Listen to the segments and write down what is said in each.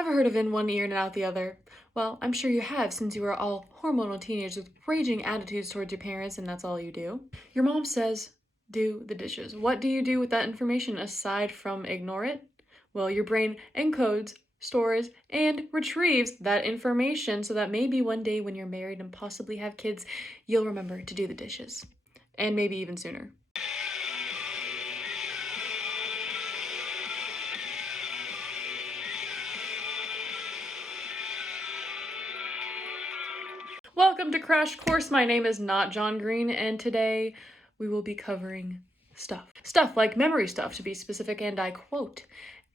Ever heard of in one ear and out the other? Well, I'm sure you have, since you are all hormonal teenagers with raging attitudes towards your parents and that's all you do. Your mom says, do the dishes. What do you do with that information aside from ignore it? Well, your brain encodes, stores, and retrieves that information so that maybe one day when you're married and possibly have kids, you'll remember to do the dishes. And maybe even sooner. Welcome to Crash Course. My name is not John Green, and today we will be covering stuff. Stuff like memory stuff, to be specific, and I quote,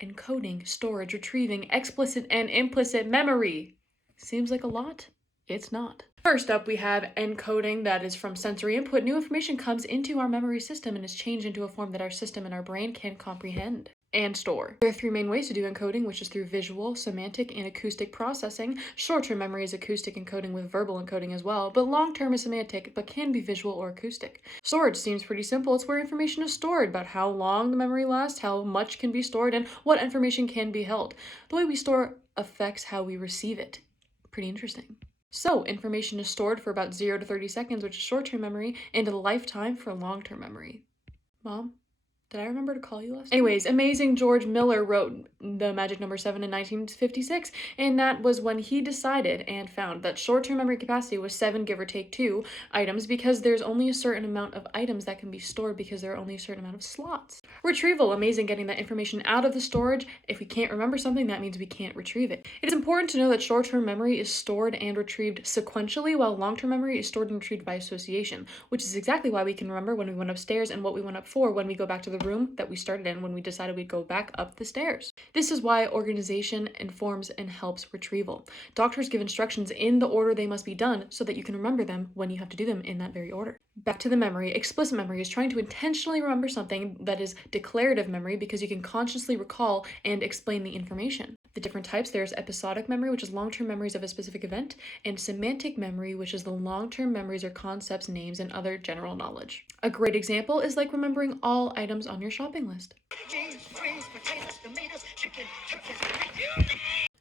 encoding, storage, retrieving, explicit and implicit memory. Seems like a lot? It's not. First up, we have encoding, that is from sensory input. New information comes into our memory system and is changed into a form that our system and our brain can comprehend and store. There are three main ways to do encoding, which is through visual, semantic, and acoustic processing. Short-term memory is acoustic encoding with verbal encoding as well, but long-term is semantic, but can be visual or acoustic. Storage seems pretty simple. It's where information is stored, about how long the memory lasts, how much can be stored, and what information can be held. The way we store affects how we receive it. Pretty interesting. So, information is stored for about 0 to 30 seconds, which is short-term memory, and a lifetime for long-term memory. Mom? Did I remember to call you last time? Anyways, amazing George Miller wrote the magic number 7 in 1956, and that was when he decided and found that short-term memory capacity was 7, give or take 2 items, because there's only a certain amount of items that can be stored because there are only a certain amount of slots. Retrieval, amazing getting that information out of the storage. If we can't remember something, that means we can't retrieve it. It is important to know that short-term memory is stored and retrieved sequentially, while long-term memory is stored and retrieved by association, which is exactly why we can remember when we went upstairs and what we went up for when we go back to the room that we started in when we decided we'd go back up the stairs. This is why organization informs and helps retrieval. Doctors give instructions in the order they must be done so that you can remember them when you have to do them in that very order. Back to the memory. Explicit memory is trying to intentionally remember something. That is declarative memory, because you can consciously recall and explain the information. The different types, there's episodic memory, which is long-term memories of a specific event, and semantic memory, which is the long-term memories or concepts, names, and other general knowledge. A great example is like remembering all items on your shopping list.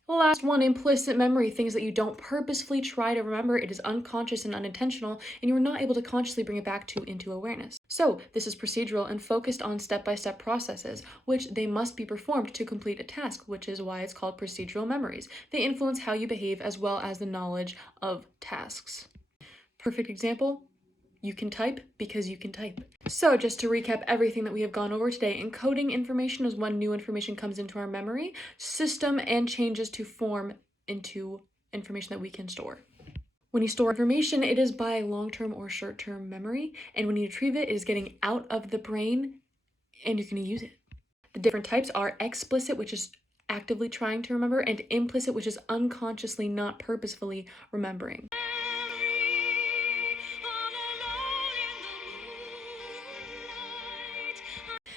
Last one, implicit memory, things that you don't purposefully try to remember. It is unconscious and unintentional, and you are not able to consciously bring it back into awareness. So this is procedural and focused on step-by-step processes, which they must be performed to complete a task, which is why it's called procedural memories. They influence how you behave as well as the knowledge of tasks. Perfect example. You can type because you can type. So just to recap everything that we have gone over today, encoding information is when new information comes into our memory system and changes to form into information that we can store. When you store information, it is by long-term or short-term memory, and when you retrieve it, it is getting out of the brain and you're going to use it. The different types are explicit, which is actively trying to remember, and implicit, which is unconsciously, not purposefully remembering.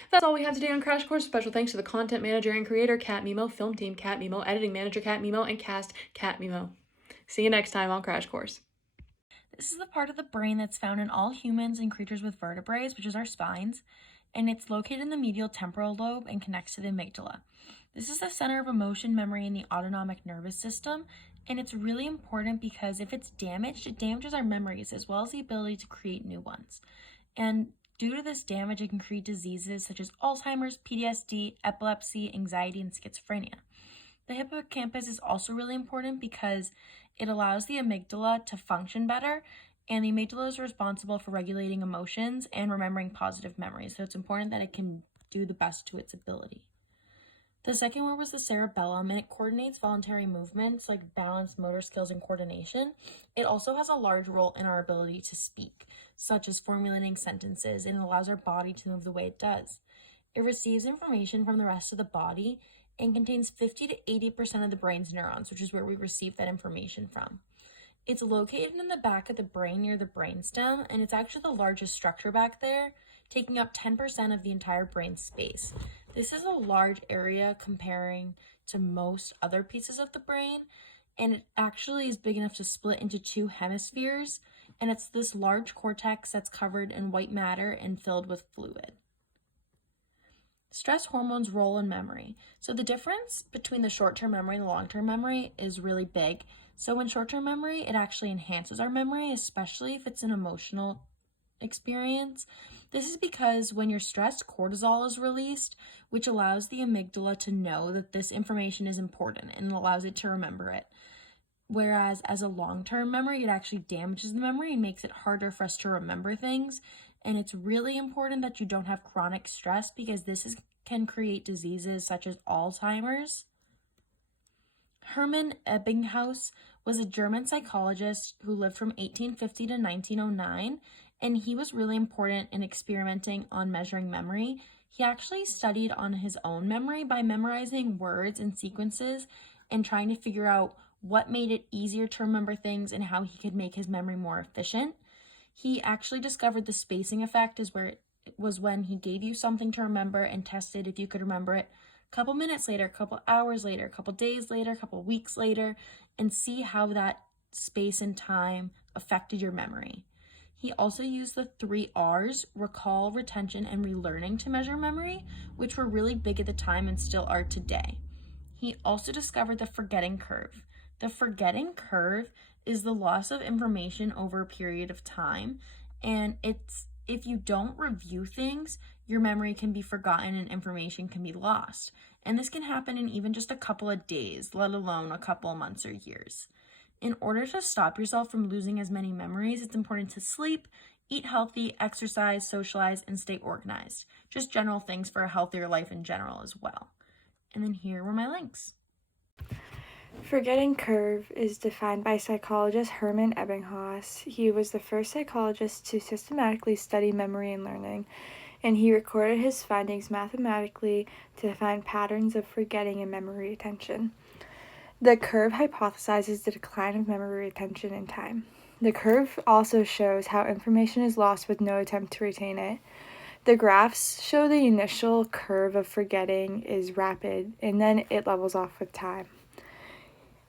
That's all we have today on Crash Course. Special thanks to the content manager and creator, Cat Mimo, film team, Cat Mimo, editing manager, Cat Mimo, and cast, Cat Mimo. See you next time on Crash Course. This is the part of the brain that's found in all humans and creatures with vertebrae, which is our spines, and it's located in the medial temporal lobe and connects to the amygdala. This is the center of emotion, memory, in the autonomic nervous system, and it's really important because if it's damaged, it damages our memories as well as the ability to create new ones. And due to this damage, it can create diseases such as Alzheimer's, PTSD, epilepsy, anxiety, and schizophrenia. The hippocampus is also really important because it allows the amygdala to function better, and the amygdala is responsible for regulating emotions and remembering positive memories, so it's important that it can do the best to its ability. The second one was the cerebellum, and it coordinates voluntary movements like balance, motor skills, and coordination. It also has a large role in our ability to speak, such as formulating sentences, and allows our body to move the way it does. It receives information from the rest of the body and contains 50 to 80% of the brain's neurons, which is where we receive that information from. It's located in the back of the brain near the brainstem, and it's actually the largest structure back there, taking up 10% of the entire brain space. This is a large area comparing to most other pieces of the brain, and it actually is big enough to split into 2 hemispheres, and it's this large cortex that's covered in white matter and filled with fluid. Stress hormones' role in memory. So the difference between the short-term memory and the long-term memory is really big. So in short-term memory, it actually enhances our memory, especially if it's an emotional experience. This is because when you're stressed, cortisol is released, which allows the amygdala to know that this information is important and allows it to remember it. Whereas as a long-term memory, it actually damages the memory and makes it harder for us to remember things. And it's really important that you don't have chronic stress because can create diseases such as Alzheimer's. Hermann Ebbinghaus was a German psychologist who lived from 1850 to 1909, and he was really important in experimenting on measuring memory. He actually studied on his own memory by memorizing words and sequences and trying to figure out what made it easier to remember things and how he could make his memory more efficient. He actually discovered the spacing effect was when he gave you something to remember and tested if you could remember it a couple minutes later, a couple hours later, a couple days later, a couple weeks later, and see how that space and time affected your memory. He also used the 3 R's, recall, retention, and relearning to measure memory, which were really big at the time and still are today. He also discovered the forgetting curve. The forgetting curve is the loss of information over a period of time, and if you don't review things, your memory can be forgotten and information can be lost. And this can happen in even just a couple of days, let alone a couple of months or years. In order to stop yourself from losing as many memories, it's important to sleep, eat healthy, exercise, socialize, and stay organized. Just general things for a healthier life in general as well. And then here were my links. Forgetting curve is defined by psychologist Hermann Ebbinghaus. He was the first psychologist to systematically study memory and learning, and he recorded his findings mathematically to find patterns of forgetting and memory retention. The curve hypothesizes the decline of memory retention in time. The curve also shows how information is lost with no attempt to retain it. The graphs show the initial curve of forgetting is rapid, and then it levels off with time.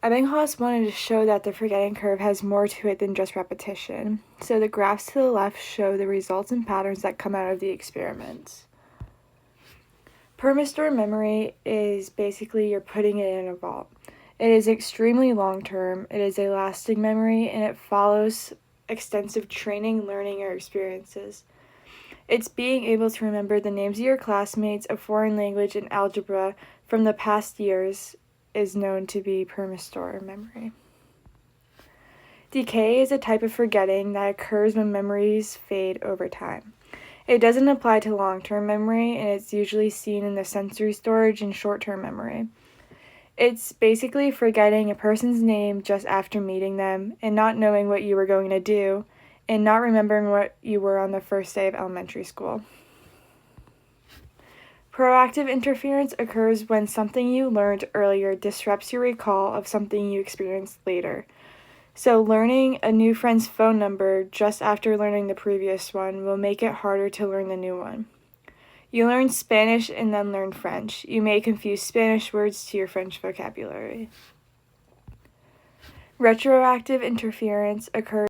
Ebbinghaus wanted to show that the forgetting curve has more to it than just repetition, so the graphs to the left show the results and patterns that come out of the experiments. Perma-store memory is basically you're putting it in a vault. It is extremely long-term, it is a lasting memory, and it follows extensive training, learning, or experiences. It's being able to remember the names of your classmates, a foreign language, and algebra from the past years is known to be perma-store memory. Decay is a type of forgetting that occurs when memories fade over time. It doesn't apply to long-term memory, and it's usually seen in the sensory storage and short-term memory. It's basically forgetting a person's name just after meeting them and not knowing what you were going to do and not remembering what you were on the first day of elementary school. Proactive interference occurs when something you learned earlier disrupts your recall of something you experienced later. So learning a new friend's phone number just after learning the previous one will make it harder to learn the new one. You learn Spanish and then learn French. You may confuse Spanish words to your French vocabulary. Retroactive interference occurs